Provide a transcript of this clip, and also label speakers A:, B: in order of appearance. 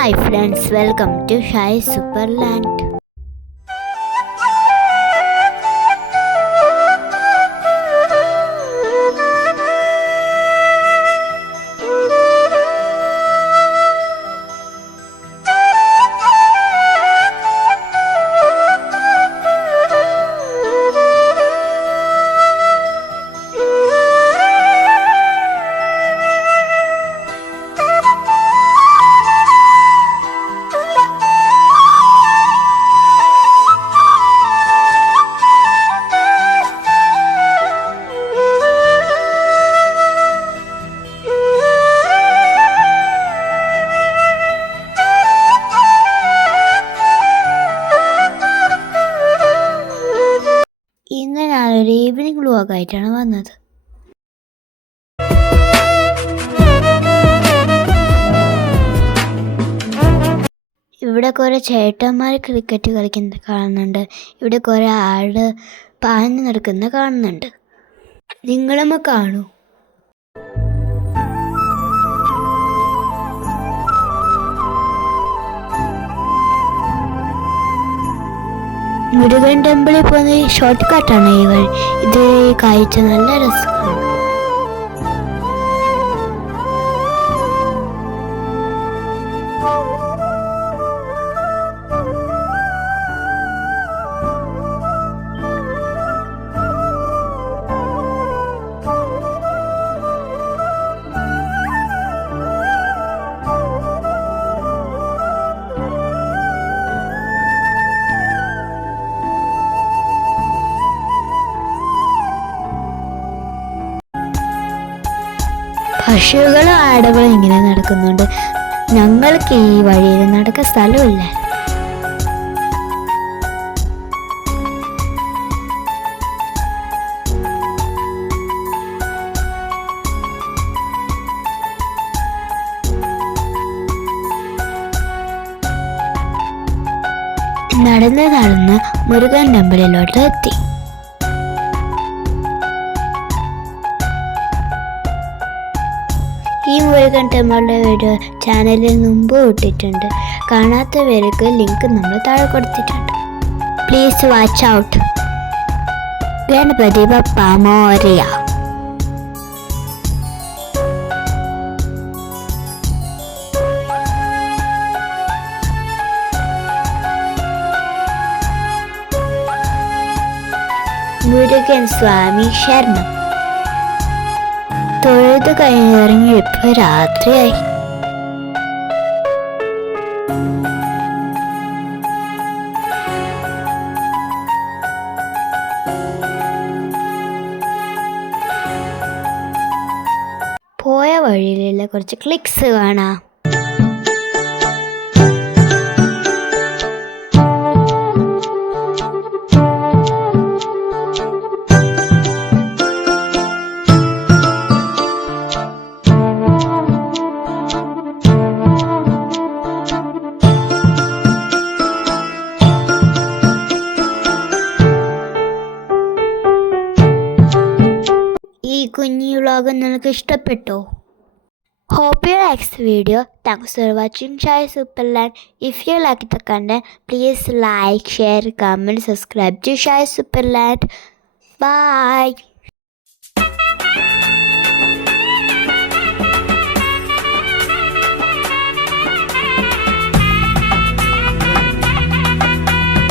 A: Hi friends welcome to ഷായ് super ഇന്ന് ഞാനൊരു ഈവനിങ് വ്ലോഗ് ആയിട്ടാണ് വന്നത്. ഇവിടെ കുറേ ചേട്ടന്മാർ ക്രിക്കറ്റ് കളിക്കുന്നത് കാണുന്നുണ്ട്. ഇവിടെ കുറേ ആട് പാഞ്ഞു നടക്കുന്ന കാണുന്നുണ്ട്. നിങ്ങളമ്മ കാണൂ. മുരുകൻ ടെമ്പിളിൽ പോകുന്ന ഷോർട്ട് കട്ടാണ് ഈ ഇത് കാഴ്ച നല്ല രസമാണ്. പശുക്കളും ആടുകളും ഇങ്ങനെ നടക്കുന്നുണ്ട്. ഞങ്ങൾക്ക് ഈ വഴിയിൽ നടക്കാൻ സ്ഥലമില്ല. നടന്ന് നടന്ന് മുരുകൻ ടെമ്പിളിലോട്ട് എത്തി. ഈ മുരുകൻ വീഡിയോ ചാനലിൽ മുമ്പ് ഇട്ടിട്ടുണ്ട്. കാണാത്തവർക്ക് ലിങ്ക് നമ്മൾ താഴെ കൊടുത്തിട്ടുണ്ട്. പ്ലീസ് വാച്ച് ഔട്ട് ഗണപതി ബപ്പ മോരിയ മുരുകൻ സ്വാമി ശരണം. കഴിഞ്ഞിറങ്ങി ഇപ്പൊ രാത്രിയായി. പോയ വഴിയിലുള്ള കുറച്ച് ക്ലിക്സ് കാണാം. കുഞ്ഞി വ്ളോഗം നിങ്ങൾക്ക് ഇഷ്ടപ്പെട്ടു? Hope you likes video thanks for watching Chaya super land if you like the കണ്ട please like share comment subscribe to Chaya super land bye